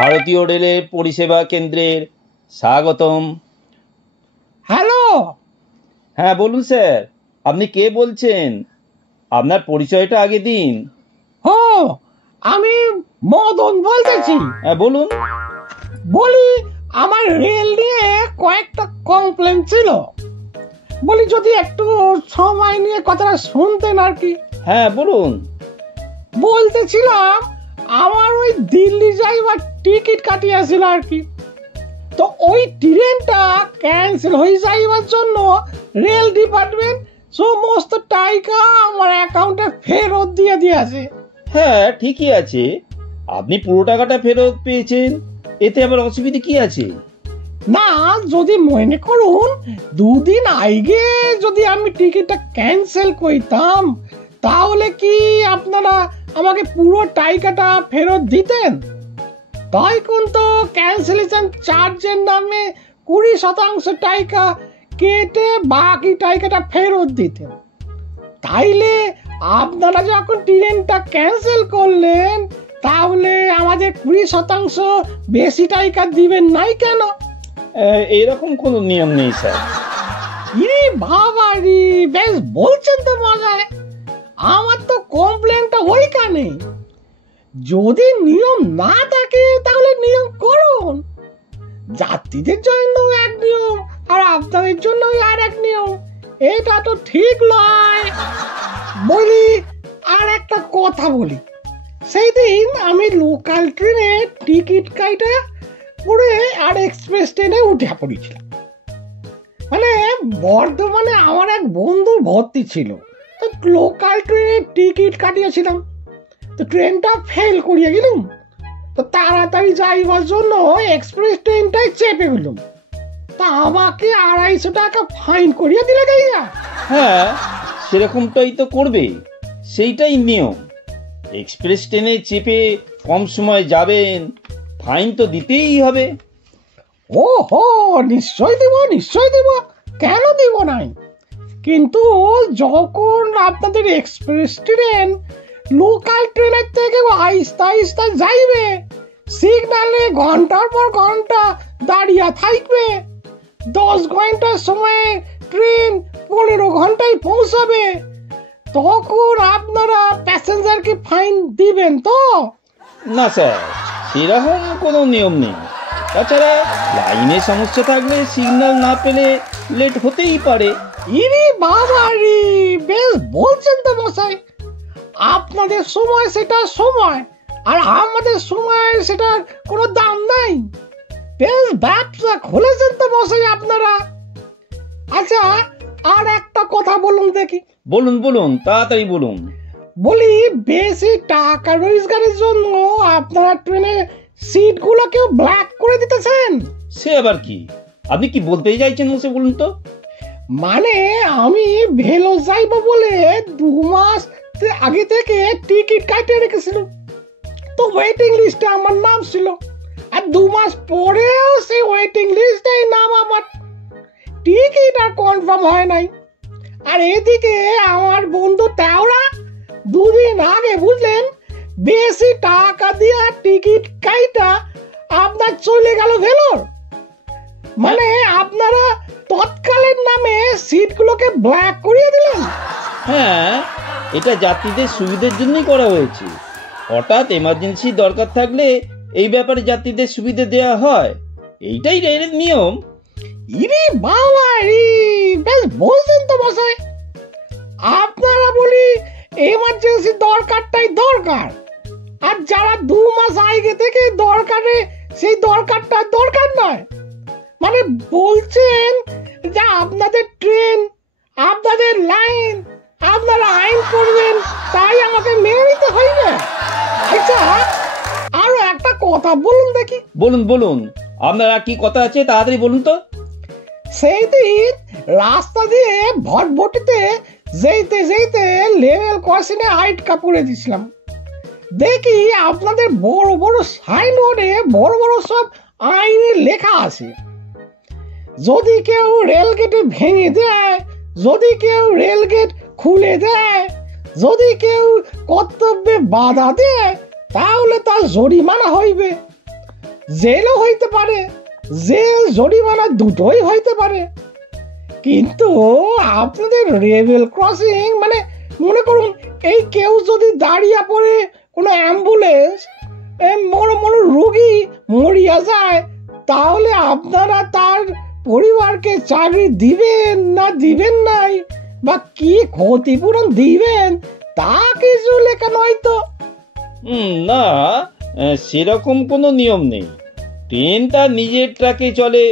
ভারতীয় রেলের পরিষেবা কেন্দ্রের স্বাগতম। হ্যালো। হ্যাঁ বলুন স্যার, আপনি কে বলছেন? আপনার পরিচয়টা আগে দিন। ও, আমি মদন বলতেছি। হ্যাঁ বলুন। বলি, আমার রেল নিয়ে কয়েকটা কমপ্লেন ছিল, বলি যদি একটু সময় নিয়ে কথাটা শুনতেন আর কি। হ্যাঁ বলুন। বলতেছিলাম, আমার ওই দিল্লি যাইবার টিকিট কাটিয়েছিল আর কি, তো ওই ট্রেনটা ক্যান্সেল হয়ে যাইবার জন্য রেল ডিপার্টমেন্ট সমস্ত টাকা আমার অ্যাকাউন্টে ফেরত দিয়ে দিয়েছে। হ্যাঁ ঠিকই আছে, আপনি পুরো টাকাটা ফেরত পেয়েছেন, এতে আবার অসুবিধা কি আছে? না, যদি মনে করুন দুদিন আগে যদি আমি টিকিটটা ক্যান্সেল করতাম, তাহলে কি আপনারা আমাকে পুরো টাকাটা ফেরত দিতেন? তাই কোন তো ক্যান্সেলেশন চার্জের নামে 20% টাকা কেটে বাকি টাকাটা ফেরত দিতেন। তাইলে আপনারা যখন ট্রেনটা ক্যান্সেল করলেন, তাহলে আমাদের 20% বেশি টাকা দিবেন নাই কেন? এরকম কোনো নিয়ম নেই স্যার। ইরে বাবা রে, বেশ বলছেন তো মজায়। আমার তো কমপ্লেনটা ওইখানে। যদি নিয়ম না থাকে তাহলে নিয়ম করুন। যাত্রীদের জন্য এক নিয়ম আর আপনাদের জন্য আর এক নিয়ম, এটা তো ঠিক নয়। বলি, আর একটা কথা বলি, সেই দিন আমি লোকাল ট্রেনে টিকিট কাইটা পরে আর এক্সপ্রেস ট্রেনে উঠে পড়েছিলাম। মানে বর্ধমানে আমার এক বন্ধু ভর্তি ছিল, তো লোকাল ট্রেনে টিকিট কাটিয়েছিলাম, তো ট্রেনটা ফেল করিয়ে গেলাম, তো তাড়াতাড়ি যাইবার জন্য এক্সপ্রেস ট্রেনটাই চেপে গেলাম, তা আমাকে 250 টাকা ফাইন করিয়ে দিলে গাইয়া। হ্যাঁ সেরকমটাই তো করবে, সেইটাই নিয়ম। এক্সপ্রেস ট্রেনে চেপে কম সময় যাবেন, ফাইন তো দিতেই হবে। ও হো, নিশ্চয় দিব, কেন দিব নাই? কিন্তু যখন আপনাদের এক্সপ্রেস ট্রেন লোকাল ট্রেনের থেকে আস্তে আস্তে যাইবে, সিগনালে ঘন্টার পর ঘন্টা দাঁড়িয়ে থাকবে, 10 ঘন্টার সময় ট্রেন 15 ঘন্টায় পৌঁছাবে, তখন আপনারা প্যাসেঞ্জারকে ফাইন দিবেন তো? না স্যার, সেরকম কোনো নিয়ম নেই। তাছাড়া লাইনে সমস্যা থাকলে সিগন্যাল না পেলে লেট হতেই পারে। ইরে বাবা রে, বেশ বলছেন তো মশাই। আপনাদের সময় সেটা সময়, আর আমাদের সময় সেটার কোনো দাম নাই। বেশ ব্যবসা খুলেছেন তো মশাই আপনারা। আচ্ছা, আর একটা কথা বলুন দেখি। বলুন বলুন, তাড়াতাড়ি বলুন। বলি, বেশি টাকা রোজগারের জন্য আপনারা ট্রেনের সিটগুলোকেও ব্ল্যাক করে দিতেছেন। সে আবার কি? আপনি কি বলতে চাইছেন মুসে বলুন তো? মানে আমি ভেলো যাইবো বলে 2 মাস আগে থেকে টিকিট কাটে রেখেছিল, তো ওয়েটিং লিস্টে আমার নাম ছিল, আর 2 মাস পরেও সেই ওয়েটিং লিস্টে নাম আমার, টিকিট আর কনফার্ম হয় নাই। আর এদিকে আমার বন্ধু তেওরা 2 দিন আগে, বুঝলেন, বেশি টাকা দিয়ে টিকিট কাইটা আপনার চলে গেল ভেলোর। মানে আপনারা তৎকালীন নামে সিটগুলোকে ব্ল্যাক করিয়ে দিলেন। হ্যাঁ, এটা যাত্রীদের সুবিধার জন্যই করা হয়েছে। হঠাৎ এমার্জেন্সি দরকার থাকলে এই ব্যাপারে যাত্রীদের সুবিধা দেওয়া হয়, এইটাই রেলের নিয়ম। ইরে বাবা রে, বেশ বলছেন তো মশাই। আপনারা বলি এমার্জেন্সি দরকারটাই দরকার, আর যারা 2 মাস আগে থেকে দরকারে সেই দরকারটা দরকার নয়। মানে বলছেন যে আপনাদের ট্রেন, আপনাদের লাইন, আপনারা আইন করবেন, তাই আমাকে মেনে নিতে হইবে। আচ্ছা, আরো একটা কথা বলুন দেখি। বলুন বলুন, আপনার আর কি কথা আছে, তাড়াতাড়ি বলুন তো। সেই দিন রাস্তা দিয়ে ভটভটিতে যেতে যেতে লেভেল ক্রসিংয়ে আটকা পড়ে দিছিলাম। দেখি আপনাদের বড় বড় সাইনবোর্ডে বড় বড় সব আইনের লেখা আছে। যদি কেউ রেল গেটে ভেঙে দেয়, যদি কেউ রেল গেট খুলে দেয়, যদি কেউ কর্তব্যে বাধা দেয়, তাহলে তার জরিমানা হইবে। জেলও হইতে পারে, জেল জরিমানা দুটোই হইতে পারে। কিন্তু আপনাদের লেভেল ক্রসিং মানে মনে করুন এই কেউ যদি দাঁড়িয়ে পড়ে কোনো অ্যাম্বুলেন্স বড় বড় রোগী মরিয়া যায়, তাহলে আপনারা তার পরিবারকে চাকরি দিবেন না দিবেন নাই, বা কি ক্ষতিপূরণ দিবেন তা কিছু লেখা নয় তো? না, সেরকম কোনো নিয়ম নেই। ট্রেন তার নিজের ট্র্যাকে চলে,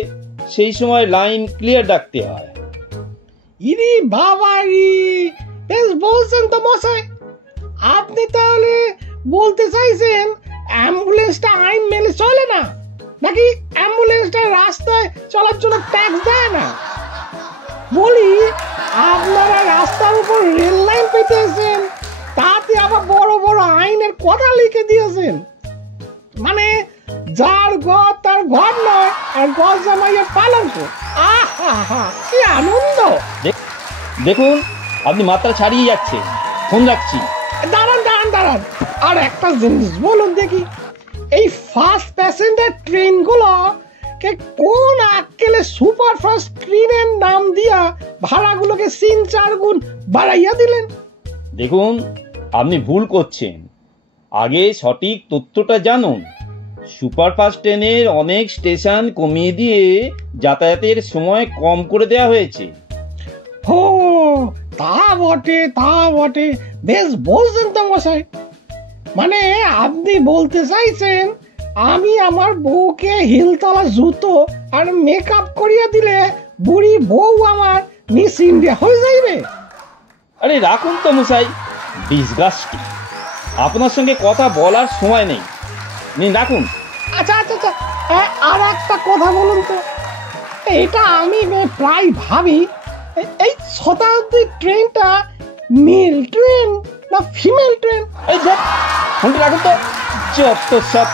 সেই সময় লাইন ক্লিয়ার রাখতে হয়। ইরি বাবারি, বেশ বলছেন তো মশাই। আপনি তাহলে বলতে চাইছেন অ্যাম্বুলেন্সটা আইন মেনে চলে না, নাকি অ্যাম্বুলেন্সটা রাস্তায় চলার জন্য ট্যাক্স দেয় না? বলি, আপনারা রাস্তার উপর রেল লাইন পেতেছেন, তাতে আবার বড় বড় আইনের কথা লিখে দিয়েছেন। মানে যার ঘর তার ঘর নয়, আর ঘর জামাইয়ের পালঙ্ক। আহা, কি আনন্দ! দেখুন, আপনি মাত্রা ছাড়িয়ে যাচ্ছেন। ফোন রাখছি। দাঁড়ান, আর একটা জিনিস বলুন দেখি, এই ফাস্ট প্যাসেঞ্জার ট্রেনগুলো কে কোন আক্কেলে সুপারফাস্ট ট্রেনের নাম দিয়া ভাড়াগুলোকে 3-4 গুণ বাড়াইয়া দিলেন? দেখুন, আপনি ভুল করছেন। আগে সঠিক তথ্যটা জানুন। সুপারফাস্ট ট্রেনের অনেক স্টেশন কমিয়ে দিয়ে যাতায়াতের সময় কম করে দেওয়া হয়েছে। ও, তা বটে, বেশ বলছেন তো মশাই। মানে আপনি বলতে চাইছেন আমি আমার বউকে হিলতলা জুতো আর মেকআপ করিয়া দিলে বুড়ি বউ আমার মিস ইন্ডিয়া হয়ে যাইবে? আরে রাখুন তো মশাই, ডিসগাস্টিং। আপনার সঙ্গে কথা বলার সময় নেই, নিন রাখুন। আচ্ছা, আর একটা কথা বলুন তো, এটা আমি প্রায় ভাবি, এই শতাব্দী ট্রেনটা মেল ট্রেন না ফিমেল ট্রেন? এই দেখ, ফোনটা রাখুন তো। যত সব